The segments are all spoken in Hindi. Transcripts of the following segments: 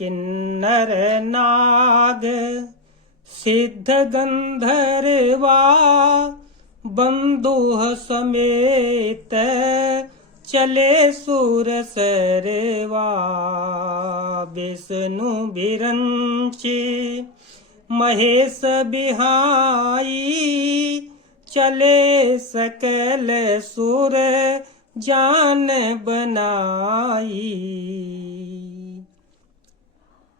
किन्नर नाग सिद्ध गंधर्वा बंधुह समेत चले सुर सरवा। विष्णु बिरंची महेश बिहाई चले सकल सुर जान बनाई।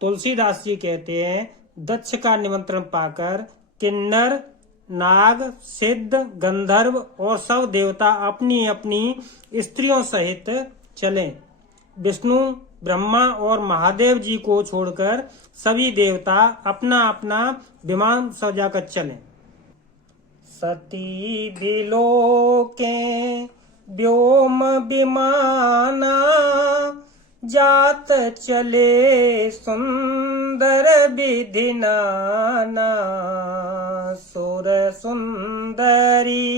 तुलसीदास जी कहते हैं, दक्ष का निमंत्रण पाकर किन्नर नाग सिद्ध गंधर्व और सब देवता अपनी अपनी स्त्रियों सहित चले। विष्णु ब्रह्मा और महादेव जी को छोड़कर सभी देवता अपना अपना विमान सजाकर चले। सती बिलोके व्योम विमाना जात चले सुंदर विधि नाना। सुर सुंदरी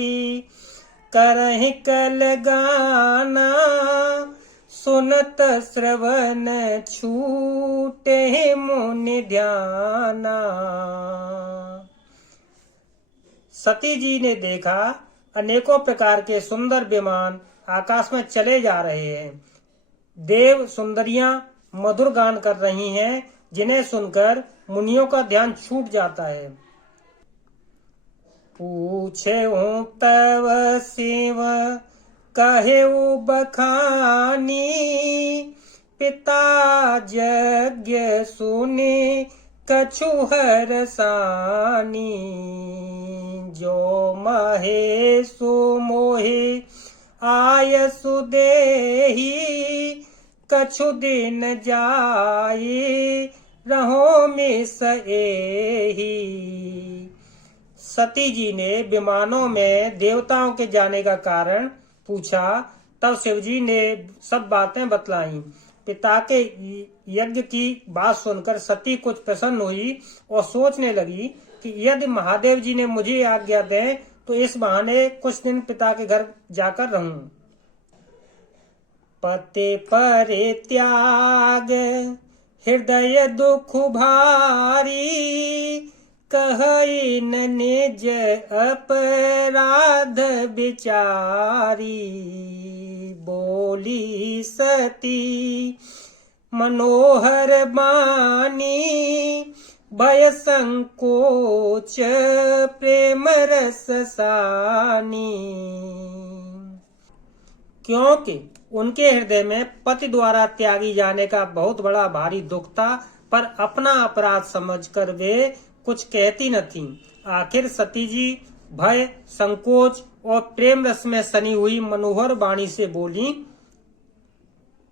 करहि कल गाना सुनत श्रवण छूटे मुनि ध्याना। सती जी ने देखा अनेकों प्रकार के सुंदर विमान आकाश में चले जा रहे हैं। देव सुंदरियां मधुर गान कर रही हैं, जिन्हें सुनकर मुनियों का ध्यान छूट जाता है। पूछे तव शिव कहे बखानी पिता यज्ञ सुने कछु हरसानी। जो महेशु मोहि आयसु देहि कछु दिन जाई रहो मिस एहि। सती जी ने विमानों में देवताओं के जाने का कारण पूछा। तब शिवजी ने सब बातें बतलाई। पिता के यज्ञ की बात सुनकर सती कुछ प्रसन्न हुई और सोचने लगी कि यदि महादेव जी ने मुझे आज्ञा दें तो इस बहाने कुछ दिन पिता के घर जाकर रहूं। पति परित्याग हृदय दुख भारी कहई न निज अपराध विचारी। बोली सती मनोहर बानी भय संकोच प्रेम रस सानी। क्योंकि उनके हृदय में पति द्वारा त्यागी जाने का बहुत बड़ा भारी दुख था, पर अपना अपराध समझकर वे कुछ कहती न थीं। आखिर सती जी भय संकोच और प्रेम रस में सनी हुई मनोहर वाणी से बोली।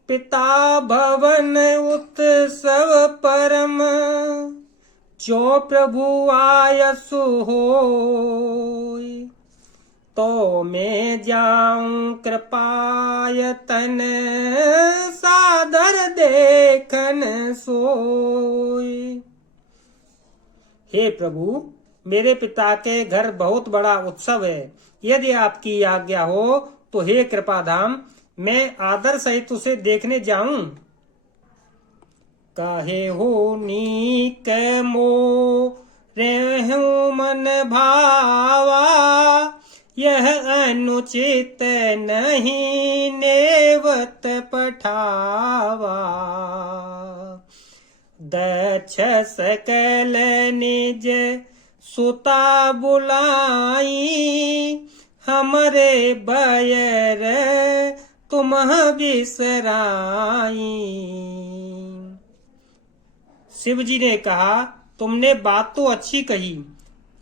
पिता भवन उत्सव परम जो प्रभु आयसु होय। तो मैं जाऊं कृपायतन सादर देखन सोय। हे प्रभु, मेरे पिता के घर बहुत बड़ा उत्सव है। यदि आपकी आज्ञा हो तो हे कृपाधाम, मैं आदर सहित उसे देखने जाऊं। काहे हो नीक मो रेहूं मन भावा यह अनुचित नहीं नेवत पठावा। दक्ष सकल निज सुता बुलाई हमरे बयर तुम बिसराई। शिव जी ने कहा, तुमने बात तो अच्छी कही,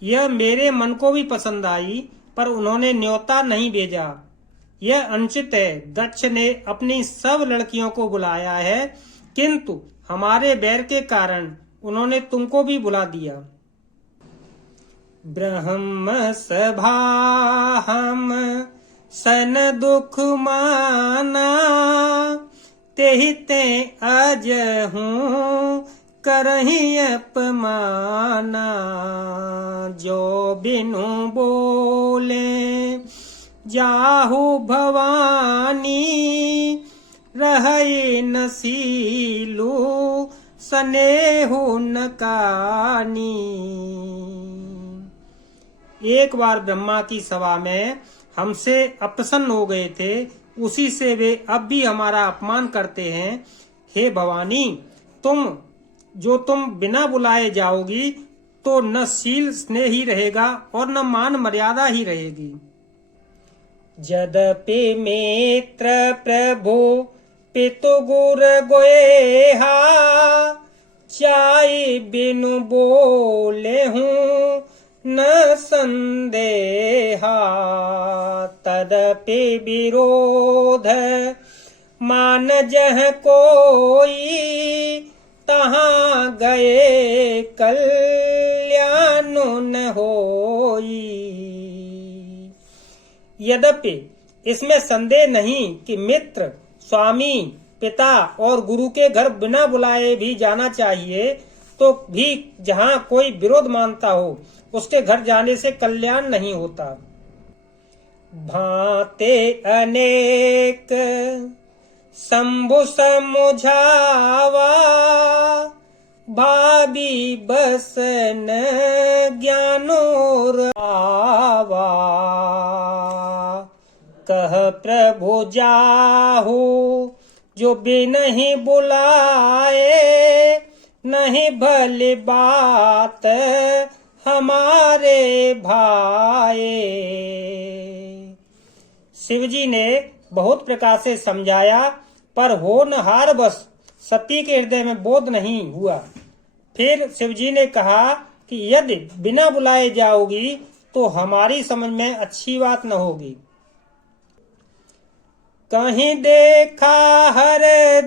यह मेरे मन को भी पसंद आई, पर उन्होंने न्योता नहीं भेजा। यह अनुचित है। दक्ष ने अपनी सब लड़कियों को बुलाया है, किंतु हमारे बैर के कारण उन्होंने तुमको भी बुला दिया। ब्रह्म सभा हम सन दुख माना तेहि ते अज हूँ करही अपमाना। जो बिनु बोले जाहु भवानी रहई नसीलू स्नेहु न कानी। एक बार ब्रह्मा की सभा में हमसे अप्रसन्न हो गए थे, उसी से वे अब भी हमारा अपमान करते हैं। हे भवानी, तुम बिना बुलाए जाओगी तो न शील स्नेह ही रहेगा और न मान मर्यादा ही रहेगी। यद्यपि मित्र प्रभु पितु गुर गोएहा, चाई बिनु बोले हूँ न संदेहा। तदपि विरोध मान जह कोई, तहाँ गए कल्याण न होई। यद्यपि इसमें संदेह नहीं कि मित्र, स्वामी, पिता और गुरु के घर बिना बुलाए भी जाना चाहिए, तो भी जहाँ कोई विरोध मानता हो उसके घर जाने से कल्याण नहीं होता। भांते अनेक शंभु समुझावा, भाभी बसन ज्ञानोर आवा। कह प्रभु जाहु जो बिनहि बुलाए, नहीं भली बात हमारे भाए। शिवजी ने बहुत प्रकार से समझाया, पर होनहार बस सती के हृदय में बोध नहीं हुआ। फिर शिवजी ने कहा कि यदि बिना बुलाए जाओगी तो हमारी समझ में अच्छी बात न होगी। कहीं देखा हर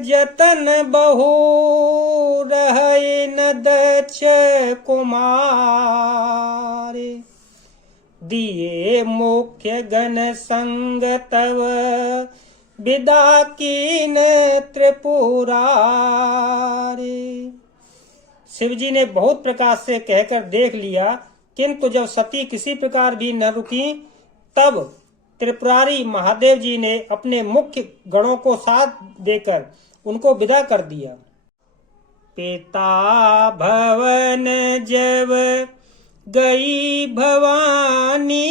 जतन बहु, रहे न दक्ष कुमार। दिए मुख्य गण संग तव, विदा कीन त्रिपुरारी। शिवजी ने बहुत प्रकार से कहकर देख लिया, किंतु जब सती किसी प्रकार भी न रुकी, तब त्रिपुरारी महादेव जी ने अपने मुख्य गणों को साथ देकर उनको विदा कर दिया। पिता भवन जब गई भवानी,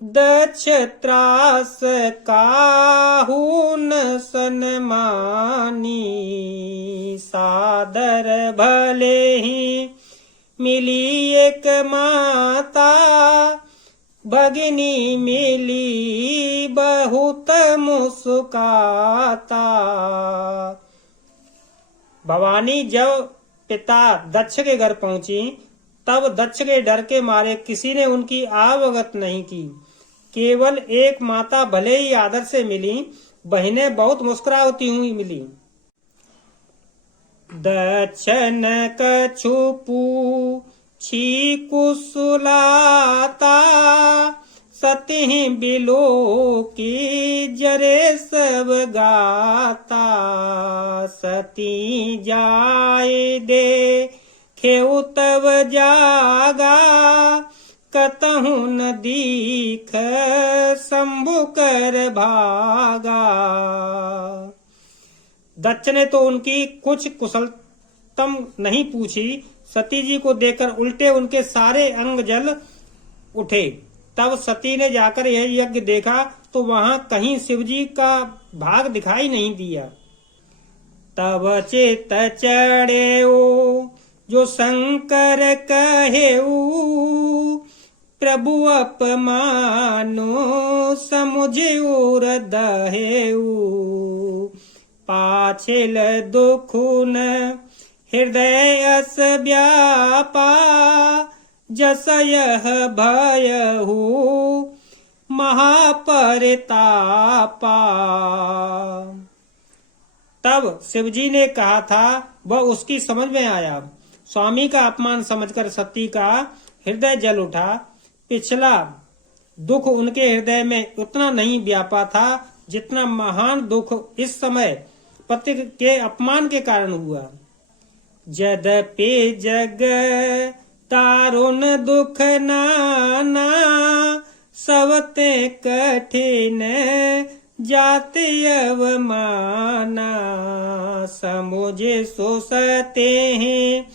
दक्ष त्रास काहू न सन्मानी। सादर भले ही मिली एक माता, भगिनी मिली बहुत मुस्काता। भवानी जब पिता दक्ष के घर पहुंची, तब दक्ष के डर के मारे किसी ने उनकी आवभगत नहीं की। केवल एक माता भले ही आदर से मिली, बहनें बहुत मुस्कुराती हुई मिली। दक्ष न कछु पूछी कुशलाता, सती बिलो की जरे सब गाता। सती जाए दे खेऊ तब जागा, कतहु न दीख शंभु कर भागा। दक्ष ने तो उनकी कुछ कुशलतम नहीं पूछी, सती जी को देखकर उल्टे उनके सारे अंग जल उठे। तब सती ने जाकर यह यज्ञ देखा तो वहां कहीं शिवजी का भाग दिखाई नहीं दिया। तब चित चढ़ेऊ जो शंकर कहेऊ, प्रभु अपमानो समुझेऊ दहेऊ। पाछिल दुखुन हृदय अस व्यापा, जस यह भयहु महापरितापा। तब शिवजी ने कहा था वह उसकी समझ में आया। स्वामी का अपमान समझकर सती का हृदय जल उठा। पिछला दुख उनके हृदय में उतना नहीं व्यापा था जितना महान दुख इस समय पति के अपमान के कारण हुआ। यद्यपि जग दारुण दुख नाना, सवते कठिन जाति अवमाना समुझे सोसते हैं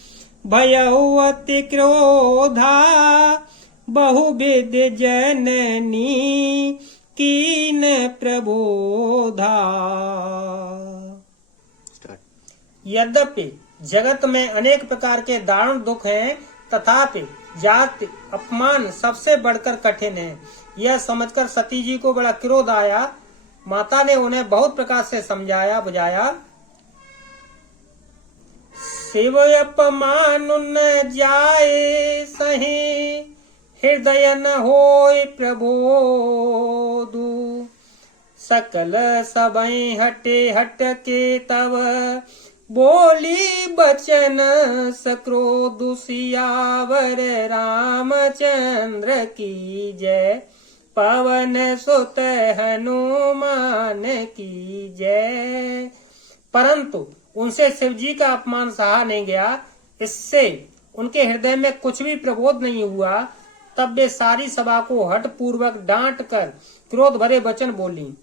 भयउ अति क्रोधा बहुविध जननी कीन प्रबोधा। यद्यपि जगत में अनेक प्रकार के दारुण दुख हैं, तथापि जाति अपमान सबसे बढ़कर कठिन है। यह समझकर सती जी को बड़ा क्रोध आया। माता ने उन्हें बहुत प्रकार से समझाया बुझाया। शिव अपमान न जाए सहे हृदय न होय प्रबोधु सकल सबई हटे हट के तब बोली बचन सक्रोधु सियावर रामचंद्र की जय पवन सुत हनुमान की जय। परंतु उनसे शिवजी का अपमान सहा नहीं गया। इससे उनके हृदय में कुछ भी प्रबोध नहीं हुआ। तब वे सारी सभा को हठ पूर्वक डांट कर क्रोध भरे वचन बोली।